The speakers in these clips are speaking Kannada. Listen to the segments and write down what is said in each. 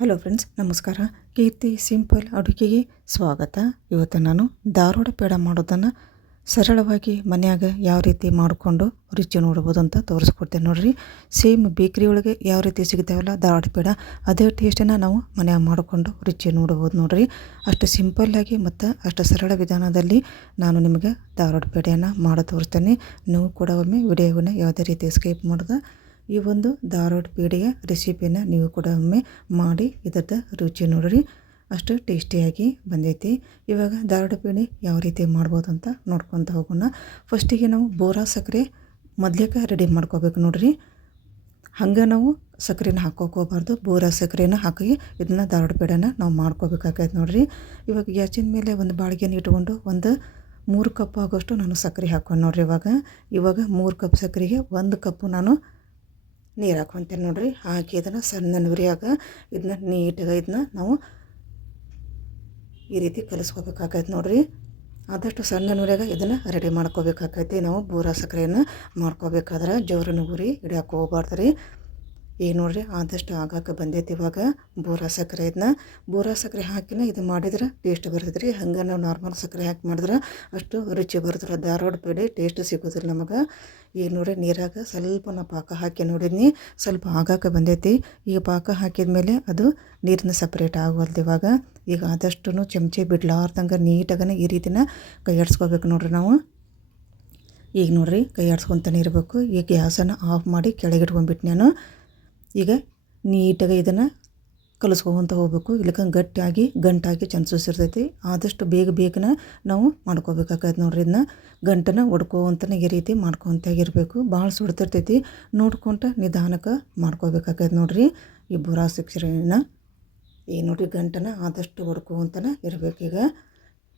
ಹಲೋ ಫ್ರೆಂಡ್ಸ್, ನಮಸ್ಕಾರ. ಕೀರ್ತಿ ಸಿಂಪಲ್ ಅಡುಗೆಗೆ ಸ್ವಾಗತ. ಇವತ್ತು ನಾನು ಧಾರವಾಡ ಪೇಡ ಮಾಡೋದನ್ನು ಸರಳವಾಗಿ ಮನೆಯಾಗ ಯಾವ ರೀತಿ ಮಾಡಿಕೊಂಡು ರುಚಿ ನೋಡ್ಬೋದು ಅಂತ ತೋರಿಸ್ಕೊಡ್ತೇನೆ ನೋಡಿರಿ. ಸೇಮ್ ಬೇಕ್ರಿ ಒಳಗೆ ಯಾವ ರೀತಿ ಸಿಗ್ತಾವಲ್ಲ ಧಾರವಾಡ ಪೇಡ, ಅದೇ ಟೇಸ್ಟನ್ನು ನಾವು ಮನೆಯಾಗ ಮಾಡಿಕೊಂಡು ರುಚಿ ನೋಡ್ಬೋದು ನೋಡಿರಿ. ಅಷ್ಟು ಸಿಂಪಲ್ಲಾಗಿ ಮತ್ತು ಅಷ್ಟು ಸರಳ ವಿಧಾನದಲ್ಲಿ ನಾನು ನಿಮಗೆ ಧಾರವಾಡ ಪೇಡೆಯನ್ನು ಮಾಡಿ ತೋರಿಸ್ತೇನೆ. ನೀವು ಕೂಡ ಒಮ್ಮೆ ವಿಡಿಯೋವನ್ನು ಯಾವುದೇ ರೀತಿ ಸ್ಕೇಪ್ ಮಾಡಿದ ಈ ಒಂದು ಧಾರವಾಡ ಪೇಡೆಯ ರೆಸಿಪಿನ ನೀವು ಕೂಡ ಒಮ್ಮೆ ಮಾಡಿ ಇದರದ ರುಚಿ ನೋಡ್ರಿ. ಅಷ್ಟು ಟೇಸ್ಟಿಯಾಗಿ ಬಂದೈತಿ. ಇವಾಗ ಧಾರವಾಡ ಪೇಡೆ ಯಾವ ರೀತಿ ಮಾಡ್ಬೋದು ಅಂತ ನೋಡ್ಕೊತ ಹೋಗೋಣ. ಫಸ್ಟಿಗೆ ನಾವು ಬೋರಾ ಸಕ್ಕರೆ ಮೊದ್ಲೇಕ ರೆಡಿ ಮಾಡ್ಕೋಬೇಕು ನೋಡ್ರಿ. ಹಂಗೆ ನಾವು ಸಕ್ಕರೆನ ಹಾಕೋಕೆ ಹೋಗ್ಬಾರ್ದು ಬೋರಾ ಸಕ್ಕರೆನ ಹಾಕಿ ಇದನ್ನ ಧಾರವಾಡ ಪೇಡೆನ ನಾವು ಮಾಡ್ಕೋಬೇಕಾಗೈತೆ ನೋಡ್ರಿ. ಇವಾಗ ಗ್ಯಾಸಿನ ಮೇಲೆ ಒಂದು ಬಾಳಿಗೆನ ಇಟ್ಕೊಂಡು ಒಂದು ಮೂರು ಕಪ್ ಆಗೋಷ್ಟು ನಾನು ಸಕ್ಕರೆ ಹಾಕೊಂಡು ನೋಡ್ರಿ ಇವಾಗ. ಇವಾಗ ಮೂರು ಕಪ್ ಸಕ್ಕರೆಗೆ ಒಂದು ಕಪ್ಪು ನಾನು ನೀರು ಹಾಕ್ಕೊತೇನೆ ನೋಡ್ರಿ. ಹಾಕಿ ಇದನ್ನು ಸಣ್ಣ ನುರಿಯಾಗ ಇದನ್ನ ನೀಟಾಗಿ ಇದನ್ನ ನಾವು ಈ ರೀತಿ ಕಲಿಸ್ಕೋಬೇಕಾಗೈತೆ ನೋಡ್ರಿ. ಆದಷ್ಟು ಸಣ್ಣ ನುರಿಯಾಗ ಇದನ್ನು ರೆಡಿ ಮಾಡ್ಕೋಬೇಕಾಗೈತಿ. ನಾವು ಬೂರ ಸಕ್ಕರೆಯನ್ನು ಮಾಡ್ಕೋಬೇಕಾದ್ರೆ ಜೋರನ ಉರಿ ಹಿಡಿಯೋಕೆ ಹೋಗ್ಬಾರ್ದು ರೀ ಈಗ ನೋಡ್ರಿ, ಆದಷ್ಟು ಆಗಾಕ ಬಂದೈತಿ ಇವಾಗ ಬೋರಾ ಸಕ್ಕರೆ ಇದನ್ನ ಬೋರಾ ಸಕ್ಕರೆ ಹಾಕಿನ ಇದು ಮಾಡಿದ್ರೆ ಟೇಸ್ಟ್ ಬರ್ತದೆ ರೀ ಹಂಗೆ ನಾವು ನಾರ್ಮಲ್ ಸಕ್ಕರೆ ಹಾಕಿ ಮಾಡಿದ್ರೆ ಅಷ್ಟು ರುಚಿ ಬರ್ತದೆ. ಧಾರವಾಡ ಪೇಡೆ ಟೇಸ್ಟ್ ಸಿಗೋದಿಲ್ಲ ನಮಗೆ. ಈಗ ನೋಡ್ರಿ, ನೀರಾಗ ಸ್ವಲ್ಪ ನಾ ಪಾಕ ಹಾಕಿ ನೋಡಿದ್ನಿ, ಸ್ವಲ್ಪ ಆಗಾಕ ಬಂದೈತಿ. ಈಗ ಪಾಕ ಹಾಕಿದ ಮೇಲೆ ಅದು ನೀರನ್ನ ಸಪ್ರೇಟ್ ಆಗೋಲ್ದು ಇವಾಗ. ಈಗ ಆದಷ್ಟು ಚಮಚೆ ಬಿಡ್ಲಾರ್ದಂಗೆ ನೀಟಾಗನ ಈ ರೀತಿನ ಕೈ ಆಡಿಸ್ಕೋಬೇಕು ನೋಡ್ರಿ ನಾವು. ಈಗ ನೋಡ್ರಿ, ಕೈ ಆಡ್ಸ್ಕೊತಾನೆ ಇರಬೇಕು. ಈಗ ಗ್ಯಾಸನ್ನು ಆಫ್ ಮಾಡಿ ಕೆಳಗಿಟ್ಕೊಂಡ್ಬಿಟ್ಟು ನಾನು. ಈಗ ನೀಟಾಗಿ ಇದನ್ನು ಕಲಿಸ್ಕೊಂತ ಹೋಗಬೇಕು. ಇಲ್ಲಕ ಗಟ್ಟಿಯಾಗಿ, ಗಂಟಾಗಿ ಚಾನ್ಸಸ್ ಇರ್ತೈತಿ. ಆದಷ್ಟು ಬೇಗ ಬೇಗನ ನಾವು ಮಾಡ್ಕೋಬೇಕಾಗತ್ತೆ ನೋಡ್ರಿ ಇದನ್ನ ಗಂಟನ ಒಡ್ಕೋವಂತನ ಈ ರೀತಿ ಮಾಡ್ಕೊತಾಗಿರ್ಬೇಕು ಭಾಳ ಸುಡ್ತಿರ್ತೈತಿ. ನೋಡ್ಕೊಂತ ನಿಧಾನಕ್ಕೆ ಮಾಡ್ಕೋಬೇಕಾಗತ್ತೆ ನೋಡ್ರಿ ಈ ಬುರಾ ಶಿಕ್ಷಣ ಈ ನೋಡ್ರಿ ಗಂಟನ ಆದಷ್ಟು ಒಡ್ಕೋವಂತನ ಇರಬೇಕು ಈಗ.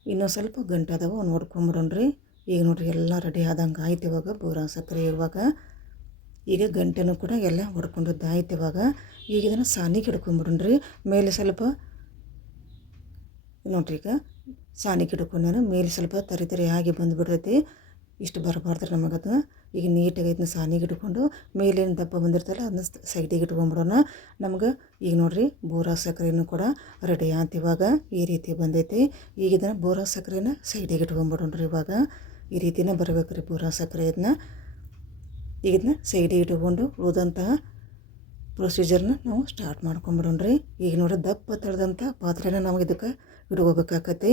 ಇನ್ನೂ ಸ್ವಲ್ಪ ಗಂಟೆ ಅದಾವ ಅವ್ನು ಹೊಡ್ಕೊಂಬಿಡೋಣ್ರಿ ಈಗ ನೋಡ್ರಿ ಎಲ್ಲ ರೆಡಿ ಆದಂಗೆ ಆಯ್ತು ಇವಾಗ. ಬೂರಾ ಸಕ್ಕರೆ ಇವಾಗ ಈಗ ಗಂಟೆನೂ ಕೂಡ ಎಲ್ಲ ಹೊಡ್ಕೊಂಡದ್ದು ಆಯ್ತು ಇವಾಗ. ಈಗ ಇದನ್ನು ಸಾನಿಗೆ ಹಿಡ್ಕೊಂಬಿಡ್ರಿ ಮೇಲೆ ಸ್ವಲ್ಪ ನೋಡ್ರಿ ಈಗ ಸಾನಿಗೆ ನಾನು ಮೇಲೆ ಸ್ವಲ್ಪ ತರಿ ತರಿ ಆಗಿ ಬಂದುಬಿಡ್ತೈತಿ. ಇಷ್ಟು ಬರಬಾರ್ದು ನಮಗದು. ಈಗ ನೀಟಾಗಿ ಇದನ್ನ ಸಾನಿಗೆ ಇಟ್ಕೊಂಡು ಮೇಲೇನು ದಪ್ಪ ಬಂದಿರ್ತಲ್ಲ ಅದನ್ನ ಸೈಡಿಗೆ ಇಟ್ಕೊಂಬಿಡೋಣ ನಮ್ಗೆ ಈಗ ನೋಡಿರಿ ಬೋರಾ ಸಕ್ಕರೆನೂ ಕೂಡ ರೆಡಿ ಆಯ್ತು ಇವಾಗ. ಈ ರೀತಿ ಬಂದೈತಿ. ಈಗ ಇದನ್ನು ಬೋರಾ ಸಕ್ಕರೆನ ಸೈಡಿಗೆ ಇಟ್ಕೊಂಬಿಡೋಣ್ರಿ ಇವಾಗ. ಈ ರೀತಿನೇ ಬರಬೇಕು ರೀ ಬೋರಾ ಸಕ್ಕರೆ ಇದನ್ನ. ಈಗ ಇದನ್ನ ಸೈಡಿಗೆ ಇಟ್ಕೊಂಡು ಉಳಿದಂತಹ ಪ್ರೊಸೀಜರ್ನ ನಾವು ಸ್ಟಾರ್ಟ್ ಮಾಡ್ಕೊಂಬಿಡೋಣ್ರಿ. ಈಗ ನೋಡ್ರಿ ದಪ್ಪ ತಳೆದಂಥ ಪಾತ್ರೆನ ನಾವು ಇದಕ್ಕೆ ಇಟ್ಕೋಬೇಕಾಕತಿ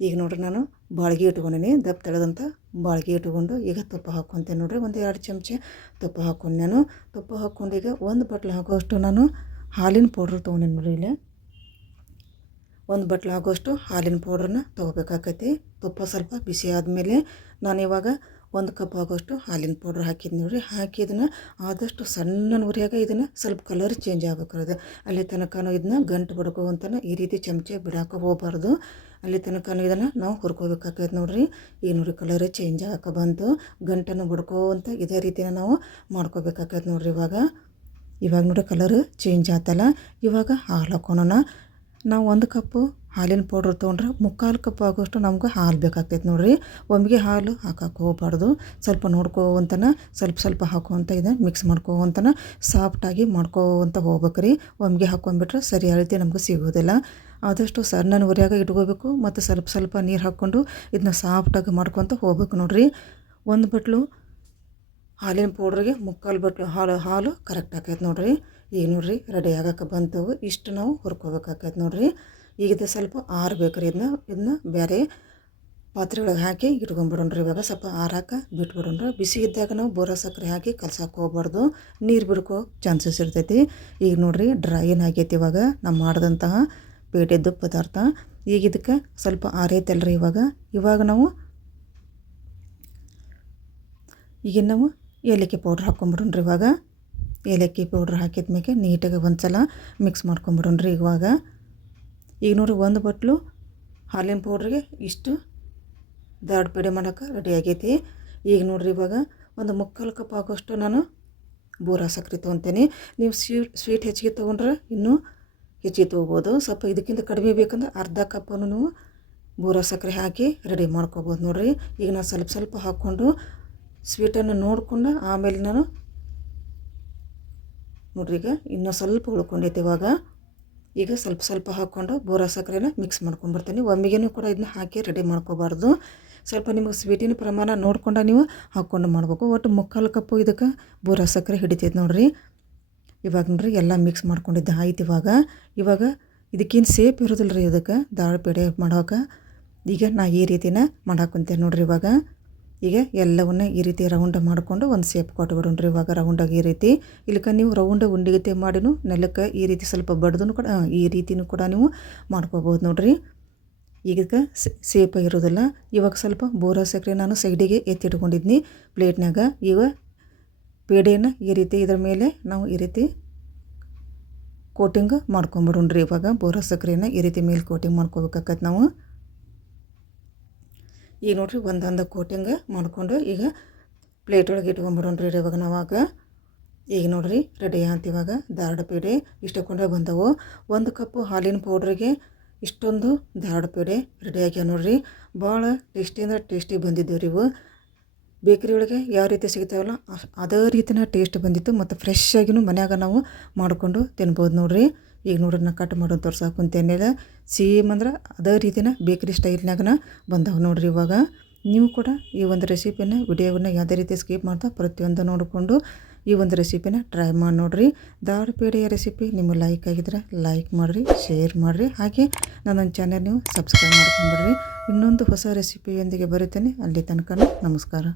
ಈಗ ನೋಡ್ರಿ ನಾನು ಬಾಳ್ಗೆ ಇಟ್ಕೊಂಡೀನಿ. ದಪ್ಪ ತಳೆದಂಥ ಬಾಳ್ಗೆ ಇಟ್ಕೊಂಡು ಈಗ ತುಪ್ಪ ಹಾಕ್ಕೊತೇನೆ ನೋಡ್ರಿ. ಒಂದು ಎರಡು ಚಮಚ ತುಪ್ಪ ಹಾಕ್ಕೊಂಡು ನಾನು. ತುಪ್ಪ ಹಾಕ್ಕೊಂಡು ಈಗ ಒಂದು ಬಟ್ಲು ಹಾಕೋಷ್ಟು ನಾನು ಹಾಲಿನ ಪೌಡ್ರ್ ತೊಗೊಂಡೇನಿ ನೋಡ್ರಿ ಇಲ್ಲಿ. ಒಂದು ಬಟ್ಲು ಆಗೋಷ್ಟು ಹಾಲಿನ ಪೌಡ್ರನ್ನ ತೊಗೋಬೇಕಾಕೈತಿ ತುಪ್ಪ ಸ್ವಲ್ಪ ಬಿಸಿ ಆದಮೇಲೆ ನಾನು ಇವಾಗ ಒಂದು ಕಪ್ ಆಗೋಷ್ಟು ಹಾಲಿನ ಪೌಡ್ರ್ ಹಾಕಿದ್ದು ನೋಡಿರಿ ಹಾಕಿ ಇದನ್ನು ಆದಷ್ಟು ಸಣ್ಣ ಉರಿಯಾಗ ಇದನ್ನು ಸ್ವಲ್ಪ ಕಲರ್ ಚೇಂಜ್ ಆಗ್ಬೇಕಾದ್ರೆ ಅಲ್ಲಿ ತನಕ ಇದನ್ನ ಗಂಟು ಬಡ್ಕೋವಂತನ ಈ ರೀತಿ ಚಮಚೆ ಬಿಡಾಕ ಹೋಗಬಾರ್ದು. ಅಲ್ಲಿ ತನಕ ಇದನ್ನು ನಾವು ಹುರ್ಕೋಬೇಕಾಗ್ತದೆ ನೋಡ್ರಿ. ಈ ನೋಡಿ ಕಲರ್ ಚೇಂಜ್ ಆಗಕ್ಕೆ ಬಂತು ಗಂಟನ್ನು ಬಡ್ಕೋವಂತ ಇದೇ ರೀತಿನ ನಾವು ಮಾಡ್ಕೋಬೇಕಾಗ್ತದೆ ನೋಡ್ರಿ ಇವಾಗ. ಇವಾಗ ನೋಡಿ ಕಲರ್ ಚೇಂಜ್ ಆತಲ್ಲ. ಇವಾಗ ಹಾಲು ಹಾಕೋಣ ನಾವು ಒಂದು ಕಪ್ಪು ಹಾಲಿನ ಪೌಡ್ರ್ ತೊಗೊಂಡ್ರೆ ಮುಕ್ಕಾಲು ಕಪ್ ಆಗೋಷ್ಟು ನಮ್ಗೆ ಹಾಲು ಬೇಕಾಗ್ತೈತೆ ನೋಡಿರಿ. ಒಮ್ಮೆಗೆ ಹಾಲು ಹಾಕಕ್ಕೆ ಹೋಗ್ಬಾರ್ದು. ಸ್ವಲ್ಪ ನೋಡ್ಕೋವಂತನ, ಸ್ವಲ್ಪ ಸ್ವಲ್ಪ ಹಾಕೋವಂತ ಇದನ್ನು ಮಿಕ್ಸ್ ಮಾಡ್ಕೋವಂತನ ಸಾಫ್ಟಾಗಿ ಮಾಡ್ಕೋವಂತ ಹೋಗ್ಬೇಕು ರೀ ಒಮ್ಮೆಗೆ ಹಾಕೊಂಡ್ಬಿಟ್ರೆ ಸರಿ ರೀತಿ ನಮ್ಗೆ ಸಿಗೋದಿಲ್ಲ. ಆದಷ್ಟು ಸಣ್ಣನ ಉರಿಯಾಗ ಇಟ್ಕೋಬೇಕು, ಮತ್ತು ಸ್ವಲ್ಪ ಸ್ವಲ್ಪ ನೀರು ಹಾಕ್ಕೊಂಡು ಇದನ್ನ ಸಾಫ್ಟಾಗಿ ಮಾಡ್ಕೊತ ಹೋಗ್ಬೇಕು ನೋಡಿರಿ. ಒಂದು ಬಟ್ಲು ಹಾಲಿನ ಪೌಡ್ರಿಗೆ ಮುಕ್ಕಾಲು ಬಟ್ಲು ಹಾಲು ಹಾಲು ಕರೆಕ್ಟ್ ಆಕೈತೆ ನೋಡಿರಿ. ಈಗ ನೋಡಿರಿ ರೆಡಿ ಆಗಕ್ಕೆ ಬಂತವು ಇಷ್ಟು ನಾವು ಹುರ್ಕೋಬೇಕಾಗೈತೆ ನೋಡಿರಿ. ಈಗ ಇದು ಸ್ವಲ್ಪ ಆರು ಬೇಕ್ರಿ. ಇದನ್ನ ಇದನ್ನ ಬೇರೆ ಪಾತ್ರೆಗಳಿಗೆ ಹಾಕಿ ರೀ ಇವಾಗ ಸ್ವಲ್ಪ ಆರಾಕ ಬಿಟ್ಬಿಡೋಣ್ರಿ. ಬಿಸಿ ಇದ್ದಾಗ ನಾವು ಬೋರ ಸಕ್ಕರೆ ಹಾಕಿ ಕಲ್ಸಕ್ಕೆ ಹೋಗ್ಬಾರ್ದು. ನೀರು ಬಿಡ್ಕೋ ಚಾನ್ಸಸ್ ಇರ್ತೈತಿ. ಈಗ ನೋಡಿರಿ, ಡ್ರೈನ್ ಆಗೈತಿ ಇವಾಗ ನಾವು ಮಾಡಿದಂತಹ ಪೇಟೆದ್ದು ಪದಾರ್ಥ. ಈಗ ಇದಕ್ಕೆ ಸ್ವಲ್ಪ ಆರೈತಲ್ರಿ ಇವಾಗ. ಇವಾಗ ನಾವು ಈಗ ನಾವು ಏಲಕ್ಕಿ ಪೌಡ್ರ್ ಹಾಕ್ಕೊಂಬಿಡೋಣ್ರಿ ಇವಾಗ. ಏಲಕ್ಕಿ ಪೌಡ್ರ್ ಹಾಕಿದ ಮ್ಯಾಗೆ ನೀಟಾಗಿ ಒಂದು ಸಲ ಮಿಕ್ಸ್ ಮಾಡ್ಕೊಂಬಿಡೋಣ್ರಿ ಇವಾಗ. ಈಗ ನೋಡಿ ಒಂದು ಬಟ್ಲು ಹಾಲಿನ ಪೌಡ್ರಿಗೆ ಇಷ್ಟು. ದಾಡ್ ಪೇಡೆ ಮಾಡೋಕೆ ರೆಡಿ ಆಗೈತಿ. ಈಗ ನೋಡ್ರಿ ಇವಾಗ ಒಂದು ಮುಕ್ಕಾಲು ಕಪ್ ಆಗೋಷ್ಟು ನಾನು ಬೋರಾ ಸಕ್ಕರೆ ತೊಗೊತೀನಿ. ನೀವು ಸ್ವೀಟ್ ಸ್ವೀಟ್ ಹೆಚ್ಚಿಗೆ ತೊಗೊಂಡ್ರೆ ಇನ್ನೂ ಹೆಚ್ಚಿಗೆ ತೊಗೋಬೋದು. ಸ್ವಲ್ಪ ಇದಕ್ಕಿಂತ ಕಡಿಮೆ ಬೇಕಂದ್ರೆ ಅರ್ಧ ಕಪ್ಪನ್ನು ನೀವು ಬೋರಾ ಸಕ್ಕರೆ ಹಾಕಿ ರೆಡಿ ಮಾಡ್ಕೊಬೋದು ನೋಡಿರಿ. ಈಗ ನಾನು ಸ್ವಲ್ಪ ಸ್ವಲ್ಪ ಹಾಕ್ಕೊಂಡು ಸ್ವೀಟನ್ನು ನೋಡಿಕೊಂಡು ಆಮೇಲೆ ನಾನು ನೋಡ್ರಿ ಈಗ ಇನ್ನೂ ಸ್ವಲ್ಪ ಉಳ್ಕೊಂಡೈತೆ ಇವಾಗ. ಈಗ ಸ್ವಲ್ಪ ಸ್ವಲ್ಪ ಹಾಕ್ಕೊಂಡು ಬೋರಾ ಸಕ್ಕರೆನ ಮಿಕ್ಸ್ ಮಾಡ್ಕೊಂಡ್ಬರ್ತೀನಿ. ಒಮ್ಮೆಗೇನು ಕೂಡ ಇದನ್ನ ಹಾಕಿ ರೆಡಿ ಮಾಡ್ಕೋಬಾರ್ದು. ಸ್ವಲ್ಪ ನಿಮಗೆ ಸ್ವೀಟಿನ ಪ್ರಮಾಣ ನೋಡ್ಕೊಂಡು ನೀವು ಹಾಕ್ಕೊಂಡು ಮಾಡ್ಬೇಕು. ಒಟ್ಟು ಮುಕ್ಕಾಲು ಕಪ್ಪು ಇದಕ್ಕೆ ಬೋರಾ ಸಕ್ಕರೆ ಹಿಡಿತೈತೆ ನೋಡಿರಿ. ಇವಾಗ ನೋಡ್ರಿ ಎಲ್ಲ ಮಿಕ್ಸ್ ಮಾಡ್ಕೊಂಡಿದ್ದೆ ಆಯ್ತು ಇವಾಗ. ಇವಾಗ ಇದಕ್ಕೇನು ಸೇಪ್ ಇರೋದಿಲ್ಲ ರೀ ಇದಕ್ಕೆ? ದಾಳ ಪೇಡೆ ಮಾಡೋಕೆ ಈಗ ನಾ ಈ ರೀತಿನ ಮಾಡಾಕೊಂತೇನೆ ನೋಡ್ರಿ ಇವಾಗ. ಈಗ ಎಲ್ಲವನ್ನ ಈ ರೀತಿ ರೌಂಡ್ ಮಾಡಿಕೊಂಡು ಒಂದು ಸೇಪ್ ಕೊಟ್ಬಿಡೋಣ್ರಿ ಇವಾಗ ರೌಂಡಾಗಿ ಈ ರೀತಿ. ಇಲ್ಲಿಕ ನೀವು ರೌಂಡ್ ಉಂಡಿಗತೆ ಮಾಡಿನೂ ನೆಲಕ್ಕೆ ಈ ರೀತಿ ಸ್ವಲ್ಪ ಬಡ್ದು ಕೂಡ ಈ ರೀತಿನೂ ಕೂಡ ನೀವು ಮಾಡ್ಕೋಬೋದು ನೋಡ್ರಿ. ಈಗ ಸೇಪ್ ಇರೋದಿಲ್ಲ ಇವಾಗ ಸ್ವಲ್ಪ ಬೋರಾ ಸಕ್ಕರೆ ನಾನು ಸೈಡಿಗೆ ಎತ್ತಿಟ್ಕೊಂಡಿದ್ನಿ. ಪ್ಲೇಟ್ನಾಗ ಈಗ ಪೇಡೆಯನ್ನು ಈ ರೀತಿ ಇದರ ಮೇಲೆ ನಾವು ಈ ರೀತಿ ಕೋಟಿಂಗ್ ಮಾಡ್ಕೊಂಬಿಡೋಣ್ರಿ. ಇವಾಗ ಬೋರಾ ಸಕ್ಕರೆನ ಈ ರೀತಿ ಮೇಲೆ ಕೋಟಿಂಗ್ ಮಾಡ್ಕೋಬೇಕಾಗತ್ತೆ ನಾವು. ಈಗ ನೋಡ್ರಿ ಒಂದೊಂದು ಕೋಟಿಂಗ್ ಮಾಡಿಕೊಂಡು ಈಗ ಪ್ಲೇಟ್ ಒಳಗೆ ಇಟ್ಕೊಂಬಿಡೋಣ್ರಿ ಇವಾಗ ನಾವಾಗ. ಈಗ ನೋಡ್ರಿ ರೆಡಿ ಅಂತ ಇವಾಗ. ದಾರಡ ಪೇಡೆ ಇಷ್ಟಕೊಂಡೆ ಬಂದವು. ಒಂದು ಕಪ್ಪು ಹಾಲಿನ ಪೌಡ್ರಿಗೆ ಇಷ್ಟೊಂದು ದಾರಡ ಪೇಡೆ ರೆಡಿ ಆಗ್ಯಾವ ನೋಡ್ರಿ. ಭಾಳ ಟೇಸ್ಟಿ ಅಂದ್ರೆ ಟೇಸ್ಟಿ ಬಂದಿದ್ದವು ಇವು. ಬೇಕ್ರಿ ಒಳಗೆ ಯಾವ ರೀತಿ ಸಿಗ್ತಾವಲ್ಲ ಅದೇ ರೀತಿನ ಟೇಸ್ಟ್ ಬಂದಿತ್ತು. ಮತ್ತು ಫ್ರೆಶ್ ಆಗಿನೂ ಮನ್ಯಾಗ ನಾವು ಮಾಡಿಕೊಂಡು ತಿನ್ಬೋದು ನೋಡ್ರಿ. ಈಗ ನೋಡ್ರಿ ನಾ ಕಟ್ ಮಾಡೋದು ತೋರ್ಸಕ್ಕೆ ಕುಂತೇನಿಲ್ಲ ಸೇಮ್ ಅಂದ್ರೆ ಅದೇ ರೀತಿನ ಬೇಕ್ರಿ ಸ್ಟೈಲ್ನಾಗನ ಬಂದವು ನೋಡ್ರಿ ಇವಾಗ. ನೀವು ಕೂಡ ಈ ಒಂದು ರೆಸಿಪಿನ ವಿಡಿಯೋವನ್ನು ಯಾವುದೇ ರೀತಿ ಸ್ಕಿಪ್ ಮಾಡ್ತಾ ಪ್ರತಿಯೊಂದು ನೋಡಿಕೊಂಡು ಈ ಒಂದು ರೆಸಿಪಿನ ಟ್ರೈ ಮಾಡಿ ನೋಡಿರಿ. ದಾರ್ಪೇಡಿಯ ಪೇಡೆಯ ರೆಸಿಪಿ ನಿಮಗೆ ಲೈಕ್ ಆಗಿದ್ರೆ ಲೈಕ್ ಮಾಡಿರಿ ಶೇರ್ ಮಾಡಿರಿ. ಹಾಗೆ ನನ್ನ ಚಾನಲ್ ನೀವು ಸಬ್ಸ್ಕ್ರೈಬ್ ಮಾಡ್ಕೊಂಡ್ಬಿಡ್ರಿ. ಇನ್ನೊಂದು ಹೊಸ ರೆಸಿಪಿಯೊಂದಿಗೆ ಬರುತ್ತೇನೆ ಅಲ್ಲಿ ತನಕ ನಮಸ್ಕಾರ.